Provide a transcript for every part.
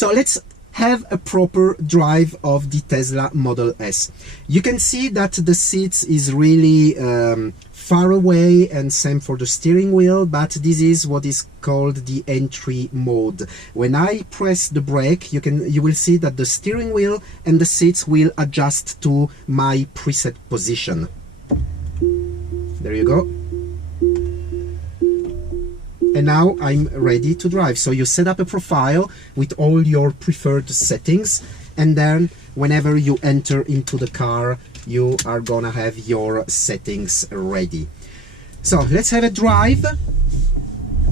So let's have a proper drive of the Tesla Model S. You can see that the seats is really far away, and same for the steering wheel, but this is what is called the entry mode. When I press the brake, you will see that the steering wheel and the seats will adjust to my preset position. There you go. And now I'm ready to drive. So you set up a profile with all your preferred settings, and then whenever you enter into the car, you are gonna have your settings ready. So let's have a drive.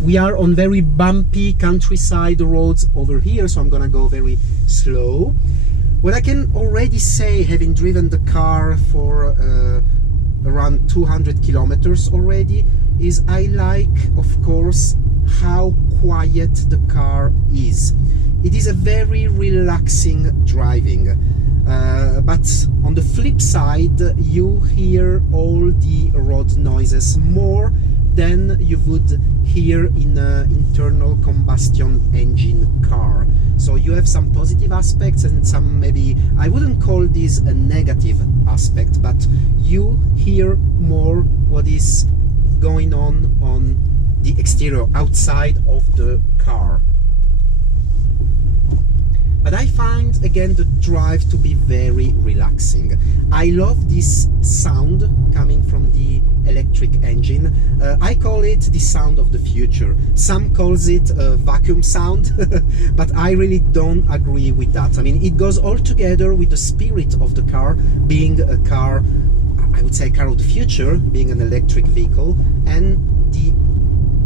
We are on very bumpy countryside roads over here, so I'm gonna go very slow. What I can already say, having driven the car for around 200 kilometers already, is I like, of course, how quiet the car is. It is a very relaxing driving, but on the flip side, you hear all the road noises more than you would hear in an internal combustion engine car. So you have some positive aspects and some, maybe I wouldn't call this a negative aspect, but you hear more what is going on the exterior, outside of the car. But I find again the drive to be very relaxing. I love this sound coming from the electric engine. I call it the sound of the future. Some calls it a vacuum sound, but I really don't agree with that. I mean, it goes all together with the spirit of the car, being a car, I would say, car of the future, being an electric vehicle, and the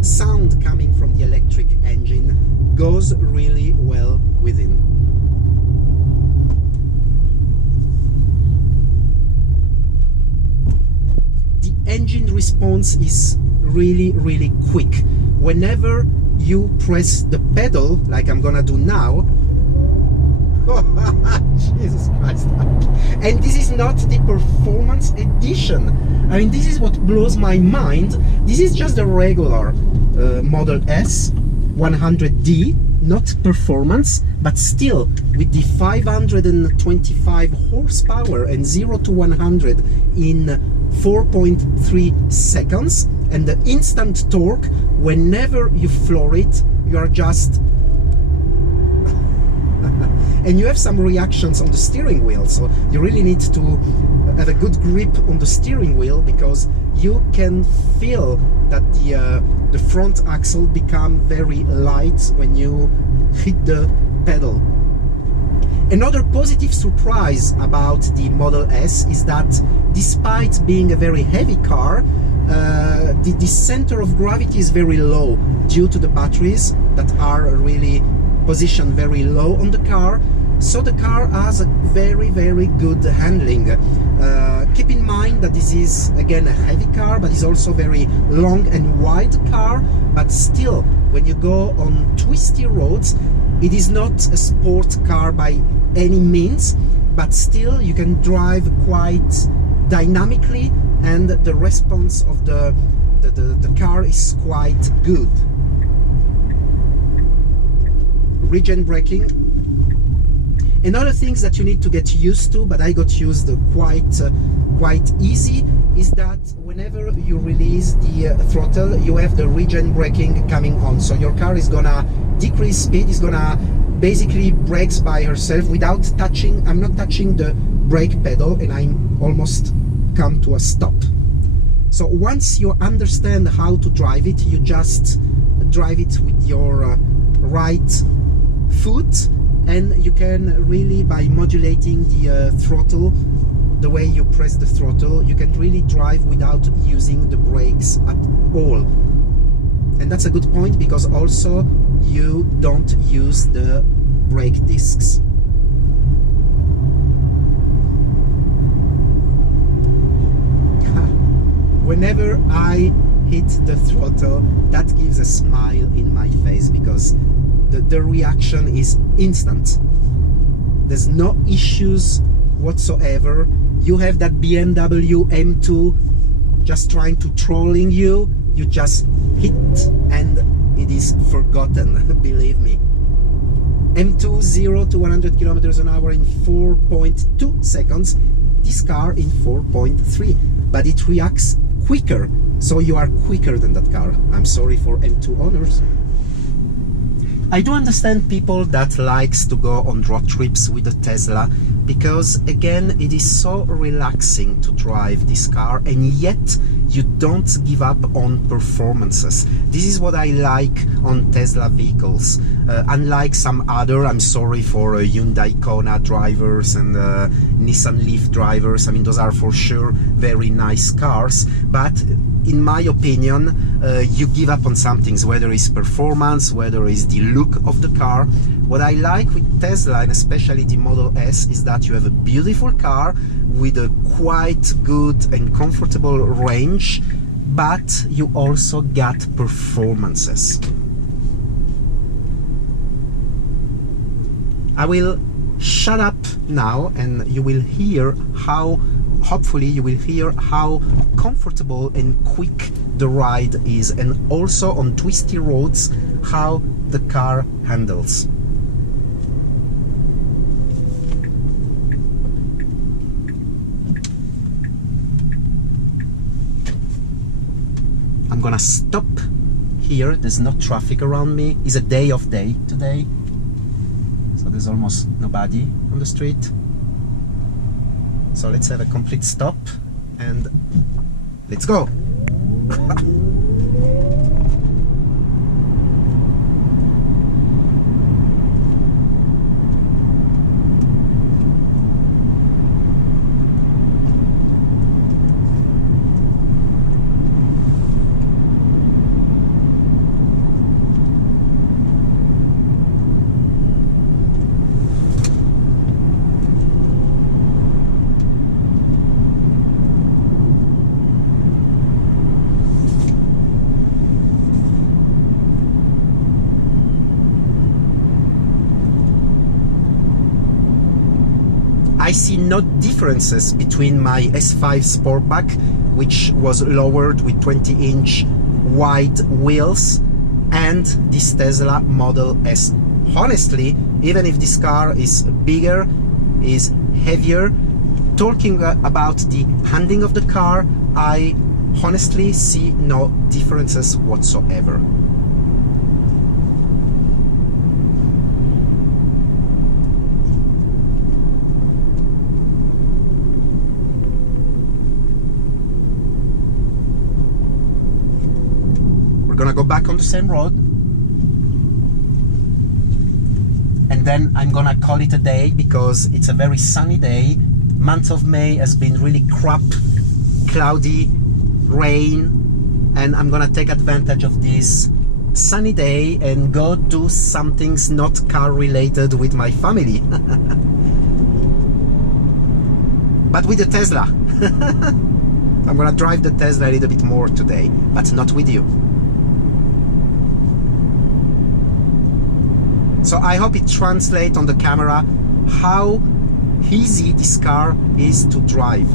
sound coming from the electric engine goes really well within. The engine response is really quick. Whenever you press the pedal, like I'm gonna do now, Jesus Christ. And this is not the performance edition. I mean, this is what blows my mind. This is just a regular Model S 100D, not performance, but still with the 525 horsepower and 0 to 100 in 4.3 seconds, and the instant torque. Whenever you floor it, you are just and you have some reactions on the steering wheel, so you really need to have a good grip on the steering wheel, because you can feel that the front axle become very light when you hit the pedal. Another positive surprise about the Model S is that despite being a very heavy car, the center of gravity is very low due to the batteries that are really positioned very low on the car. So the car has a very good handling. Keep in mind that this is again a heavy car, but it's also very long and wide car. But still, when you go on twisty roads, it is not a sport car by any means, but still you can drive quite dynamically, and the response of the car is quite good. Regen braking. Another thing that you need to get used to, but I got used quite easy, is that whenever you release the throttle, you have the regen braking coming on. So your car is gonna decrease speed, is gonna basically brakes by herself without touching. I'm not touching the brake pedal, and I'm almost come to a stop. So once you understand how to drive it, you just drive it with your right foot, and you can really, by modulating the throttle, the way you press the throttle, you can really drive without using the brakes at all. And that's a good point, because also you don't use the brake discs. Whenever I hit the throttle, that gives a smile in my face, because the reaction is instant. There's no issues whatsoever. You have that BMW M2 just trying to trolling you, you just hit and it is forgotten, believe me. M2 0 to 100 kilometers an hour in 4.2 seconds. This car in 4.3, but it reacts quicker, so you are quicker than that car. I'm sorry for M2 owners. I do understand people that likes to go on road trips with a Tesla, because again it is so relaxing to drive this car, and yet you don't give up on performances. This is what I like on Tesla vehicles. Unlike some other, I'm sorry for Hyundai Kona drivers and Nissan Leaf drivers, I mean those are for sure very nice cars, but in my opinion you give up on some things, whether it's performance, whether it's the look of the car. What I like with Tesla, and especially the Model S, is that you have a beautiful car with a quite good and comfortable range, but you also got performances. I will shut up now and you will hear how, hopefully you will hear how comfortable and quick the ride is, and also on twisty roads how the car handles. I'm gonna stop here. There's no traffic around me. It's a day off day today, so there's almost nobody on the street. So let's have a complete stop and let's go. I see no differences between my S5 Sportback, which was lowered with 20-inch wide wheels, and this Tesla Model S. Honestly, even if this car is bigger, is heavier, talking about the handling of the car, I honestly see no differences whatsoever. We're gonna go back on the same road, and then I'm gonna call it a day, because it's a very sunny day. Month of May has been really crap, cloudy, rain, and I'm gonna take advantage of this sunny day and go do some things not car related with my family. But with the Tesla. I'm gonna drive the Tesla a little bit more today, but not with you. So I hope it translates on the camera how easy this car is to drive.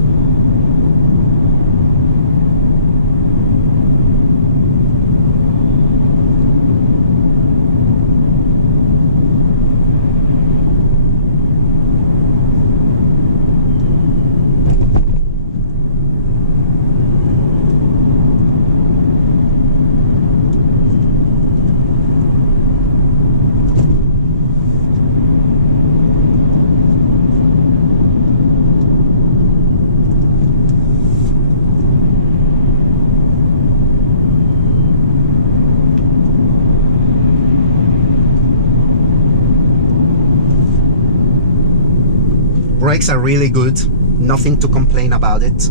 Brakes are really good, nothing to complain about it.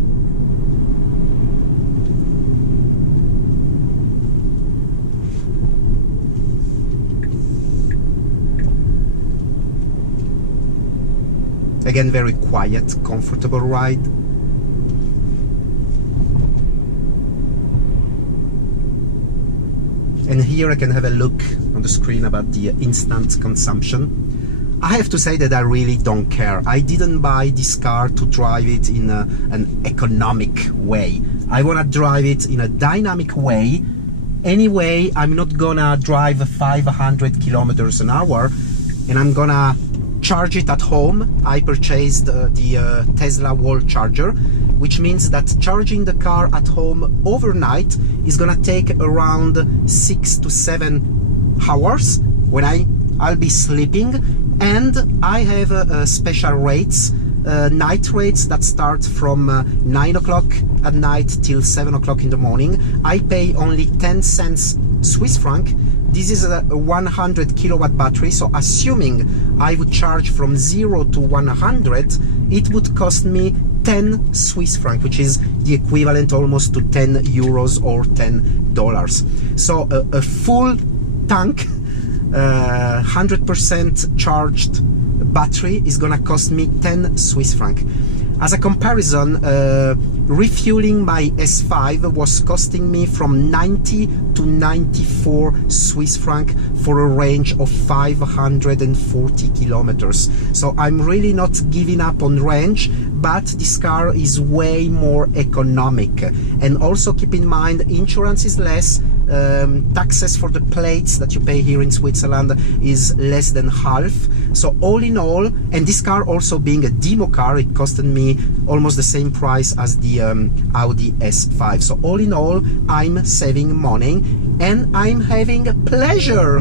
Again, very quiet, comfortable ride. And here I can have a look on the screen about the instant consumption. I have to say that I really don't care. I didn't buy this car to drive it in an economic way. I want to drive it in a dynamic way. Anyway, I'm not gonna drive 500 kilometers an hour. and I'm gonna charge it at home. I purchased the Tesla wall charger, which means that charging the car at home overnight is gonna take around 6 to 7 hours when I'll be sleeping. And I have special rates, night rates that start from 9 o'clock at night till 7 o'clock in the morning. I pay only 10 cents Swiss franc. This is a 100 kilowatt battery, so assuming I would charge from 0 to 100, it would cost me 10 Swiss franc, which is the equivalent almost to 10 euros or $10. So a full tank, 100% charged battery is gonna cost me 10 Swiss franc. As a comparison, refueling my S5 was costing me from 90 to 94 Swiss franc for a range of 540 kilometers. So I'm really not giving up on range, but this car is way more economic. And also keep in mind, insurance is less, taxes for the plates that you pay here in Switzerland is less than half. So all in all, and this car also being a demo car, it costed me almost the same price as the Audi S5. So all in all, I'm saving money and I'm having pleasure.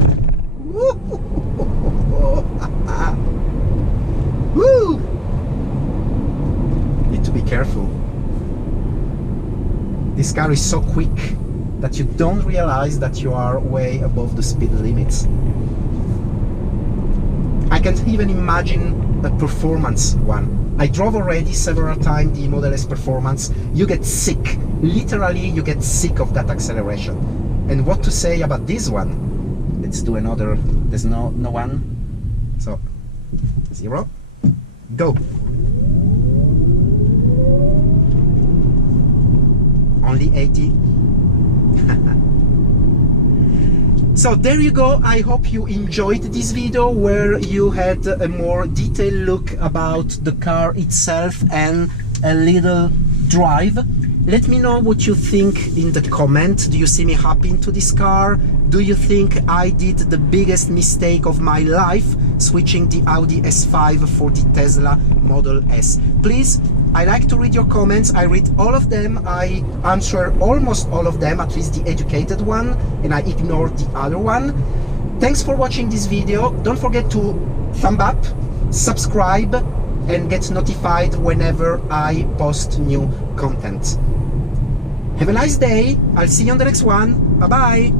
Woo! Need to be careful. This car is so quick that you don't realize that you are way above the speed limits. I can't even imagine a performance one. I drove already several times the Model S Performance. You get sick. Literally, you get sick of that acceleration. And what to say about this one? Let's do another. There's no one. So, 0. Go. Only 80. So there you go. I hope you enjoyed this video where you had a more detailed look about the car itself and a little drive. Let me know what you think in the comment. Do you see me happy into this car? Do you think I did the biggest mistake of my life switching the Audi S5 for the Tesla Model S? Please, I like to read your comments. I read all of them. I answer almost all of them, at least the educated one, and I ignore the other one. Thanks for watching this video. Don't forget to thumb up, subscribe, and get notified whenever I post new content. Have a nice day. I'll see you on the next one. Bye-bye.